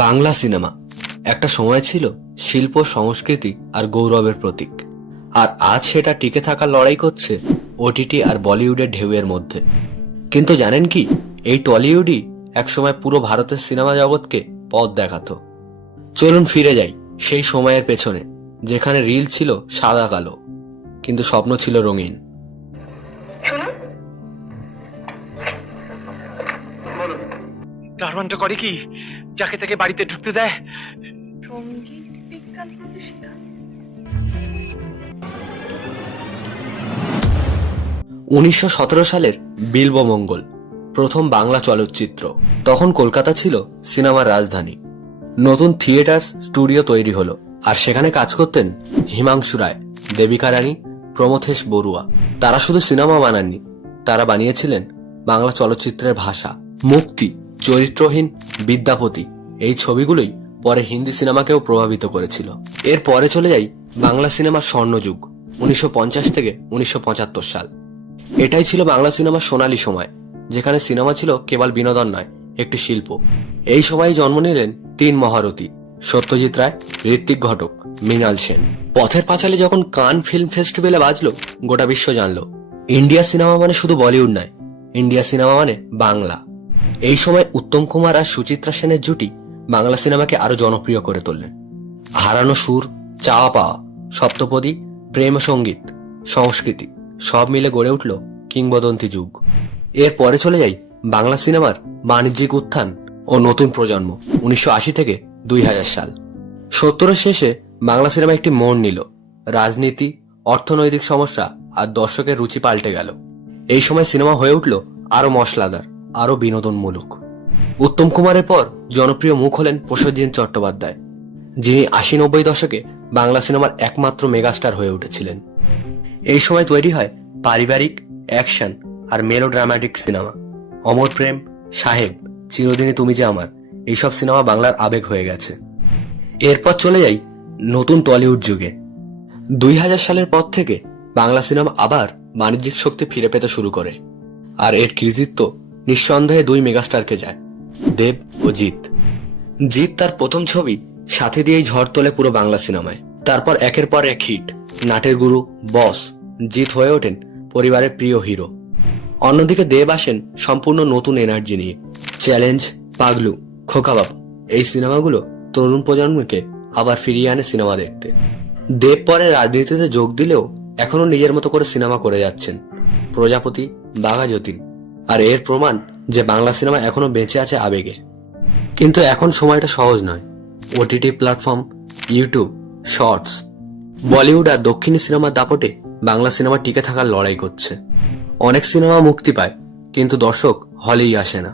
Bangla cinema একটা সময় ছিল শিল্প, সংস্কৃতি আর গৌরবের প্রতীক। আর আজ সেটা টিকে থাকার লড়াই করছে ওটিটি আর বলিউডের ঢেউয়ের মধ্যে। কিন্তু জানেন কি, এই টলিউডই একসময় পুরো ভারতের সিনেমা জগৎকে পথ দেখাতো। চলুন ফিরে যাই সেই সময়ের পেছনে, যেখানে রিল ছিল সাদা কালো কিন্তু স্বপ্ন ছিল রঙিন। দারোয়ানটা করে কি? যাকে তাকে বাড়িতে ঢুকতে দেয়। সঙ্গীত বিজ্ঞান প্রবেশিকা। 1917 সালের বিল্বমঙ্গল প্রথম বাংলা চলচ্চিত্র। তখন কলকাতা ছিল সিনেমার রাজধানী। নতুন থিয়েটার স্টুডিও তৈরি হলো, আর সেখানে কাজ করতেন হিমাংশু রায়, দেবিকা রানী, প্রমথেশ বড়ুয়া। তারা শুধু সিনেমা বানাননি, তারা বানিয়েছিলেন বাংলা চলচ্চিত্রের ভাষা। মুক্তি, চরিত্রহীন, বিদ্যাপতি এই ছবিগুলোই পরে হিন্দি সিনেমাকেও প্রভাবিত করেছিল। এর পরে চলে যাই বাংলা সিনেমার স্বর্ণযুগ 1950 থেকে 1975 সাল। এটাই ছিল বাংলা সিনেমার সোনালী সময়, যেখানে সিনেমা ছিল কেবল বিনোদন নয়, একটি শিল্প। এই সময়ে জন্ম নিলেন তিন মহারথী: সত্যজিৎ রায়, ঋত্বিক ঘটক, মৃণাল সেন। পথের পাঁচালী যখন কান ফিল্ম ফেস্টিভ্যালে বাজলো, গোটা বিশ্ব জানলো ইন্ডিয়া সিনেমা মানে শুধু বলিউড নয়, ইন্ডিয়া সিনেমা মানে বাংলা। এই সময় উত্তম কুমার আর সুচিত্রা সেনের জুটি বাংলা সিনেমাকে আরো জনপ্রিয় করে তোলেন। হারানো সুর, চাওয়া পাওয়া, সপ্তপদী, প্রেম সঙ্গীত, সংস্কৃতি সব মিলে গড়ে উঠল কিংবদন্তি যুগ। এর পরে চলে যাই বাংলা সিনেমার বাণিজ্যিক উত্থান ও নতুন প্রজন্ম 1980 থেকে 2000 সাল। 70-এর শেষে বাংলা সিনেমা একটি মোড় নিল। রাজনীতি, অর্থনৈতিক সমস্যা আর দর্শকের রুচি পাল্টে গেল। এই সময় সিনেমা হয়ে উঠল আরো মশলাদার, আরো বিনোদনমূলক। উত্তম কুমারের পর জনপ্রিয় মুখ হলেন প্রসেনজিৎ চট্টোপাধ্যায়, যিনি 80-90 দশকে বাংলা সিনেমার একমাত্র মেগাস্টার হয়ে উঠেছিলেন। এই সময় তৈরি হয় পারিবারিক, অ্যাকশন আর মেলোড্রামাটিক সিনেমা। অমর প্রেম, সাহেব, চিরদিনই তুমি যে আমার, এইসব সিনেমা বাংলার আবেগ হয়ে গেছে। এরপর চলে যাই নতুন টলিউড যুগে। 2000 সালের পর থেকে বাংলা সিনেমা আবার বাণিজ্যিক শক্তি ফিরে পেতে শুরু করে, আর এর কৃতিত্ব নিঃসন্দেহে দুই মেগাস্টারকে যায়, দেব ও জিৎ। জিৎ তার প্রথম ছবি সাথী দিয়েই ঝড় তোলে পুরো বাংলা সিনেমায়। তারপর একের পর এক হিট, নাটের গুরু, বস। জিৎ হয়ে ওঠেন পরিবারের প্রিয় হিরো। অন্যদিকে দেব আসেন সম্পূর্ণ নতুন এনার্জি নিয়ে। চ্যালেঞ্জ, পাগলু, খোকাবাবু এই সিনেমাগুলো তরুণ প্রজন্মকে আবার ফিরিয়ে আনে সিনেমা দেখতে। দেব পরে রাজনীতিতে যোগ দিলেও এখনো নিজের মতো করে সিনেমা করে যাচ্ছেন, প্রজাপতি, বাঘা যতীন। আর এর প্রমাণ যে বাংলা সিনেমা এখনো বেঁচে আছে আবেগে। কিন্তু এখন সময়টা সহজ নয়। OTT platform, YouTube, shorts, Bollywood আর দক্ষিণী সিনেমার দাপটে বাংলা সিনেমা টিকে থাকার লড়াই করছে। অনেক সিনেমা মুক্তি পায়, কিন্তু দর্শক হলেই আসে না।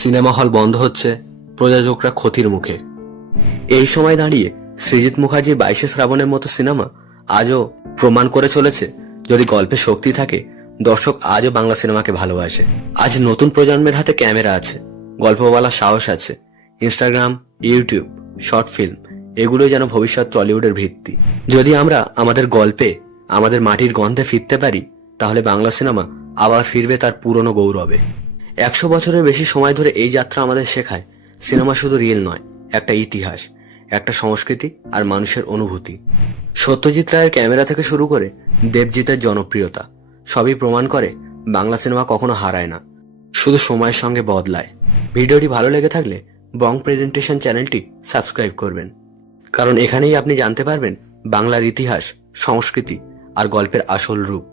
সিনেমা হল বন্ধ হচ্ছে, প্রযোজকরা ক্ষতির মুখে। এই সময় দাঁড়িয়ে সৃজিত মুখার্জির 22শে শ্রাবণের মতো সিনেমা আজও প্রমাণ করে চলেছে, যদি গল্পে শক্তি থাকে, দর্শক আজও বাংলা সিনেমাকে ভালোবাসে। আজ নতুন প্রজন্মের হাতে ক্যামেরা আছে, গল্প বলার সাহস আছে। ইনস্টাগ্রাম, ইউটিউব, শর্ট ফিল্ম এগুলোই যেন ভবিষ্যৎ টলিউডের ভিত্তি। যদি আমরা আমাদের গল্পে, আমাদের মাটির গন্ধে ফিরতে পারি, তাহলে বাংলা সিনেমা আবার ফিরবে তার পুরনো গৌরবে। 100 বছরের বেশি সময় ধরে এই যাত্রা আমাদের শেখায়, সিনেমা শুধু রিল নয়, একটা ইতিহাস, একটা সংস্কৃতি আর মানুষের অনুভূতি। সত্যজিৎ রায়ের ক্যামেরা থেকে শুরু করে দেবজিতের জনপ্রিয়তা সবই প্রমাণ করে বাংলা সিনেমা কখনো হারায় না, শুধু সময়ের সঙ্গে বদলায়। ভিডিওটি ভালো লেগে থাকলে বং প্রেজেন্টেশন চ্যানেলটি সাবস্ক্রাইব করবেন, কারণ এখানেই আপনি জানতে পারবেন বাংলার ইতিহাস, সংস্কৃতি আর গল্পের আসল রূপ।